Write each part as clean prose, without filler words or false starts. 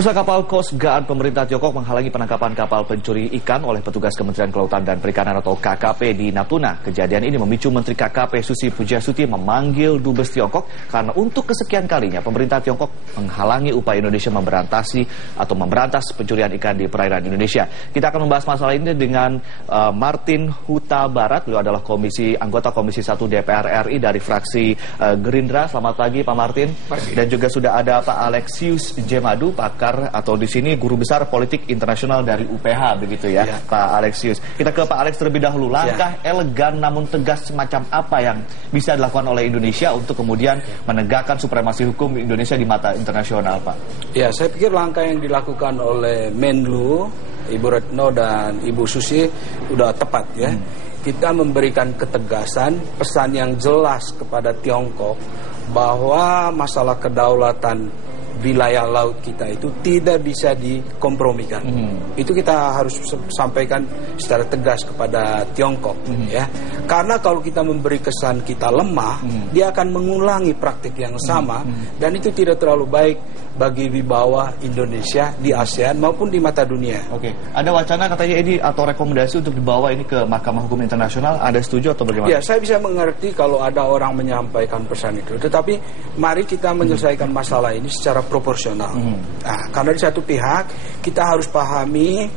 Pemirsa, kapal Coast Guard pemerintah Tiongkok menghalangi penangkapan kapal pencuri ikan oleh petugas Kementerian Kelautan dan Perikanan atau KKP di Natuna. Kejadian ini memicu Menteri KKP Susi Pujiastuti memanggil Dubes Tiongkok karena untuk kesekian kalinya pemerintah Tiongkok menghalangi upaya Indonesia memberantas pencurian ikan di perairan Indonesia. Kita akan membahas masalah ini dengan Martin Huta Barat. Beliau adalah anggota Komisi 1 DPR RI dari fraksi Gerindra. Selamat pagi Pak Martin. Dan juga sudah ada Pak Alexius Jemadu, atau di sini guru besar politik internasional dari UPH, begitu ya, Pak Alexius. Kita ke Pak Alex terlebih dahulu. Langkah elegan namun tegas semacam apa yang bisa dilakukan oleh Indonesia untuk kemudian menegakkan supremasi hukum Indonesia di mata internasional, Pak? Ya, saya pikir langkah yang dilakukan oleh Menlu, Ibu Retno dan Ibu Susi sudah tepat ya. Kita memberikan ketegasan, pesan yang jelas kepada Tiongkok bahwa masalah kedaulatan wilayah laut kita itu tidak bisa dikompromikan. Itu kita harus sampaikan secara tegas kepada Tiongkok ya. Karena kalau kita memberi kesan kita lemah, dia akan mengulangi praktik yang sama dan itu tidak terlalu baik bagi wibawa Indonesia di ASEAN maupun di mata dunia. Oke, ada wacana katanya ini atau rekomendasi untuk dibawa ini ke Mahkamah Hukum Internasional. Ada setuju atau bagaimana? Ya, saya bisa mengerti kalau ada orang menyampaikan pesan itu. Tetapi mari kita menyelesaikan masalah ini secara proporsional. Nah, karena di satu pihak kita harus pahami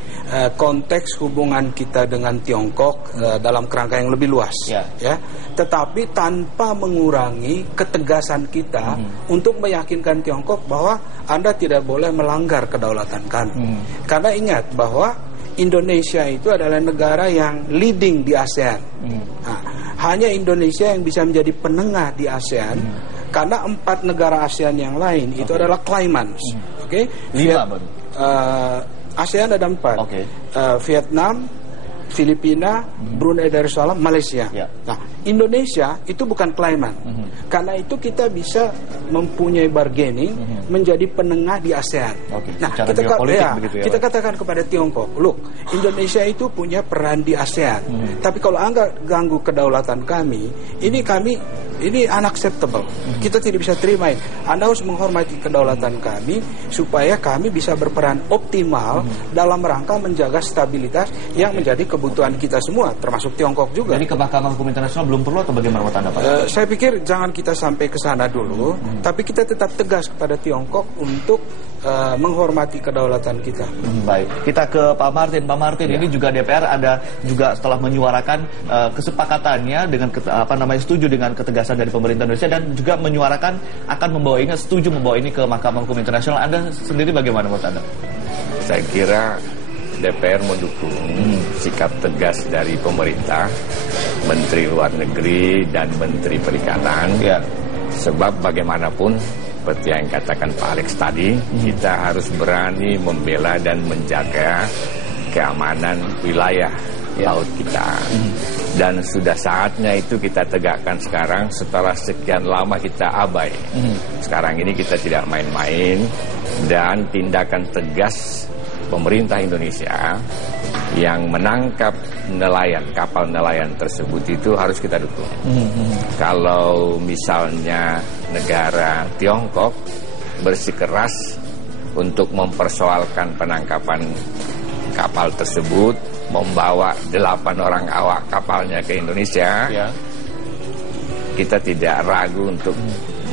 konteks hubungan kita dengan Tiongkok dalam kerangka yang lebih luas. Ya. Tetapi tanpa mengurangi ketegasan kita untuk meyakinkan Tiongkok bahwa Anda tidak boleh melanggar kedaulatan kami. Karena ingat bahwa Indonesia itu adalah negara yang leading di ASEAN. Nah, hanya Indonesia yang bisa menjadi penengah di ASEAN. Karena 4 negara ASEAN yang lain itu adalah claimants. ASEAN ada 4. Vietnam, Filipina, Brunei Darussalam, Malaysia. Nah, Indonesia itu bukan claimant. Karena itu kita bisa mempunyai bargaining menjadi penengah di ASEAN. Nah, kita katakan kepada Tiongkok, look, Indonesia itu punya peran di ASEAN. Tapi kalau Anda ganggu kedaulatan kami, ini unacceptable. Kita tidak bisa terima. Anda harus menghormati kedaulatan kami supaya kami bisa berperan optimal dalam rangka menjaga stabilitas yang menjadi kebutuhan kita semua, termasuk Tiongkok juga. Jadi ke Mahkamah Hukum Internasional belum perlu atau bagaimana menurut Anda, Pak? Saya pikir jangan kita sampai ke sana dulu, tapi kita tetap tegas kepada Tiongkok untuk menghormati kedaulatan kita. Baik, kita ke Pak Martin. Pak Martin, ini juga DPR ada juga setelah menyuarakan kesepakatannya dengan setuju dengan ketegasan dari pemerintah Indonesia dan juga menyuarakan akan setuju membawa ini ke Mahkamah Hukum Internasional. Anda sendiri bagaimana menurut Anda? Saya kira DPR mendukung sikap tegas dari pemerintah, Menteri Luar Negeri dan Menteri Perikanan. Sebab bagaimanapun, seperti yang katakan Pak Alex tadi, kita harus berani membela dan menjaga keamanan wilayah laut kita. Dan sudah saatnya itu kita tegakkan sekarang setelah sekian lama kita abai. Sekarang ini kita tidak main-main dan tindakan tegas pemerintah Indonesia yang menangkap kapal nelayan tersebut itu harus kita dukung. Kalau misalnya negara Tiongkok bersikeras untuk mempersoalkan penangkapan kapal tersebut, membawa 8 orang awak kapalnya ke Indonesia, kita tidak ragu untuk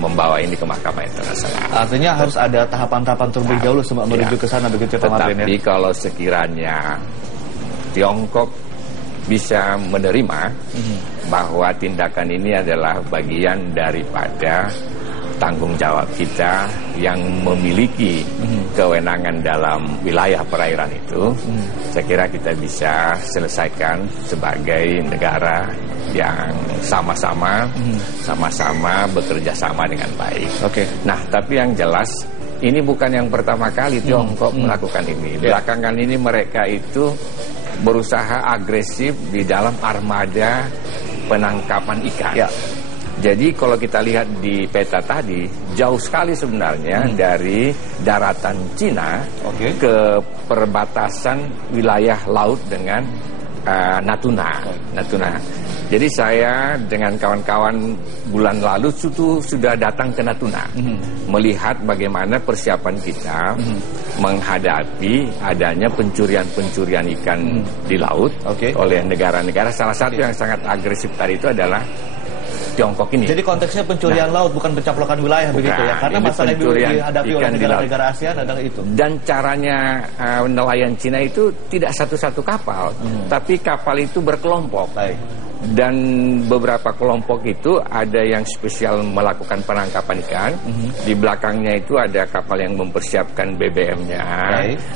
membawa ini ke Mahkamah Internasional. Artinya harus ada tahapan-tahapan terlebih dahulu sebelum menuju ke sana, begitu Pak Martin. Tetapi kalau sekiranya Tiongkok bisa menerima bahwa tindakan ini adalah bagian daripada tanggung jawab kita yang memiliki kewenangan dalam wilayah perairan itu, saya kira kita bisa selesaikan sebagai negara yang sama-sama bekerja sama dengan baik. Nah, tapi yang jelas ini bukan yang pertama kali Tiongkok melakukan ini. Belakangan ini mereka itu berusaha agresif di dalam armada penangkapan ikan. Jadi kalau kita lihat di peta tadi, jauh sekali sebenarnya dari daratan Cina ke perbatasan wilayah laut dengan Natuna. Jadi saya dengan kawan-kawan bulan lalu sudah datang ke Natuna, melihat bagaimana persiapan kita menghadapi adanya pencurian ikan di laut oleh negara-negara. Salah satu yang sangat agresif tadi itu adalah Tiongkok ini. Jadi konteksnya pencurian laut, bukan pencaplokan wilayah, begitu ya? Karena masalah yang dihadapi oleh negara-negara ASEAN adalah itu. Dan caranya nelayan Cina itu tidak satu-satu kapal, tapi kapal itu berkelompok. Dan beberapa kelompok itu ada yang spesial melakukan penangkapan ikan. Di belakangnya itu ada kapal yang mempersiapkan BBM-nya,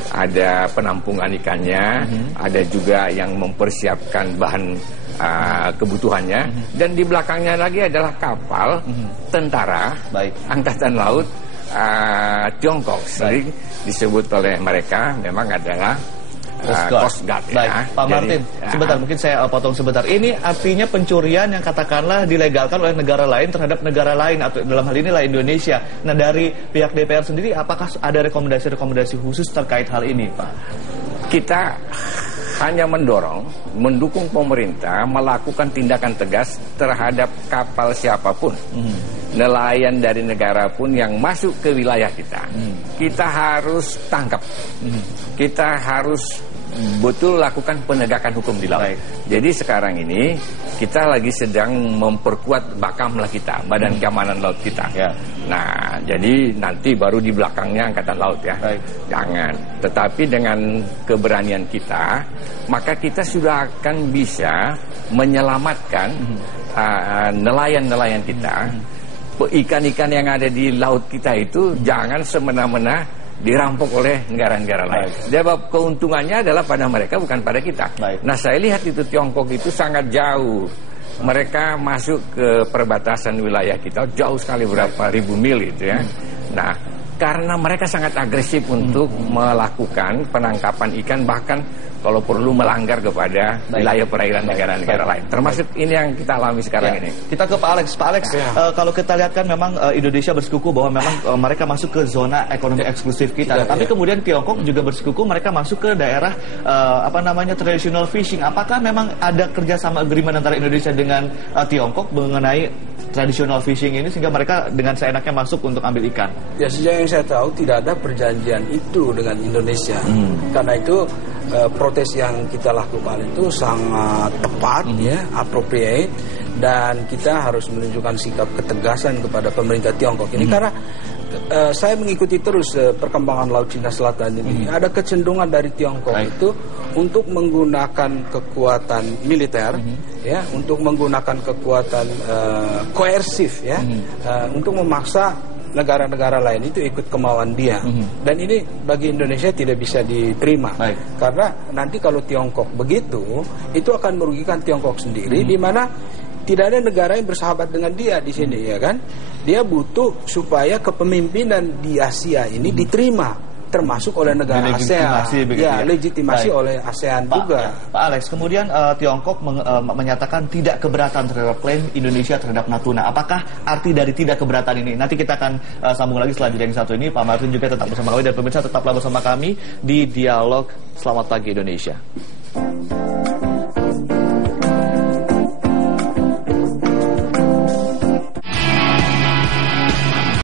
ada penampungan ikannya, ada juga yang mempersiapkan bahan kebutuhannya, dan di belakangnya lagi adalah kapal tentara angkatan laut Tiongkok, sering disebut oleh mereka memang adalah Coast Guard. Baik, Pak Martin, sebentar, mungkin saya potong sebentar. Ini artinya pencurian yang katakanlah dilegalkan oleh negara lain terhadap negara lain, atau dalam hal ini lah Indonesia. Nah, dari pihak DPR sendiri, apakah ada rekomendasi-rekomendasi khusus terkait hal ini, Pak? Kita hanya mendukung pemerintah melakukan tindakan tegas terhadap kapal siapapun, nelayan dari negara pun yang masuk ke wilayah kita. Kita harus tangkap, kita harus betul lakukan penegakan hukum di laut. Jadi sekarang ini kita lagi sedang memperkuat Bakamla kita, Badan Keamanan Laut kita. Nah, jadi nanti baru di belakangnya Angkatan Laut ya. Jangan. Tetapi dengan keberanian kita, maka kita sudah akan bisa menyelamatkan nelayan-nelayan kita. Ikan-ikan yang ada di laut kita itu jangan semena-mena dirampok oleh negara-negara lain. Sebab keuntungannya adalah pada mereka, bukan pada kita. Nah, saya lihat itu Tiongkok itu sangat jauh. Mereka masuk ke perbatasan wilayah kita jauh sekali, berapa ribu mil itu ya. Nah, karena mereka sangat agresif untuk melakukan penangkapan ikan, bahkan kalau perlu melanggar kepada wilayah perairan negara-negara lain. Termasuk ini yang kita alami sekarang ini. Kita ke Pak Alex. Pak Alex, kalau kita lihat kan memang Indonesia bersekuku bahwa memang mereka masuk ke zona ekonomi eksklusif kita. Tapi kemudian Tiongkok juga bersekuku, mereka masuk ke daerah traditional fishing. Apakah memang ada kerjasama agreement antara Indonesia dengan Tiongkok mengenai traditional fishing ini sehingga mereka dengan seenaknya masuk untuk ambil ikan? Ya, sejak yang saya tahu tidak ada perjanjian itu dengan Indonesia. Karena itu protes yang kita lakukan itu sangat tepat, appropriate, dan kita harus menunjukkan sikap ketegasan kepada pemerintah Tiongkok ini karena saya mengikuti terus perkembangan Laut Cina Selatan ini. Ada kecenderungan dari Tiongkok itu untuk menggunakan kekuatan militer, untuk menggunakan kekuatan koersif, untuk memaksa negara-negara lain itu ikut kemauan dia. Dan ini bagi Indonesia tidak bisa diterima. Karena nanti kalau Tiongkok begitu, itu akan merugikan Tiongkok sendiri, di mana tidak ada negara yang bersahabat dengan dia di sini, ya kan? Dia butuh supaya kepemimpinan di Asia ini diterima, termasuk oleh negara ASEAN. Legitimasi oleh ASEAN juga. Pak Alex, kemudian Tiongkok menyatakan tidak keberatan terhadap klaim Indonesia terhadap Natuna. Apakah arti dari tidak keberatan ini? Nanti kita akan sambung lagi setelah jeda yang satu ini. Pak Martin juga tetap bersama kami, dan pemirsa tetaplah bersama kami di Dialog Selamat Pagi Indonesia.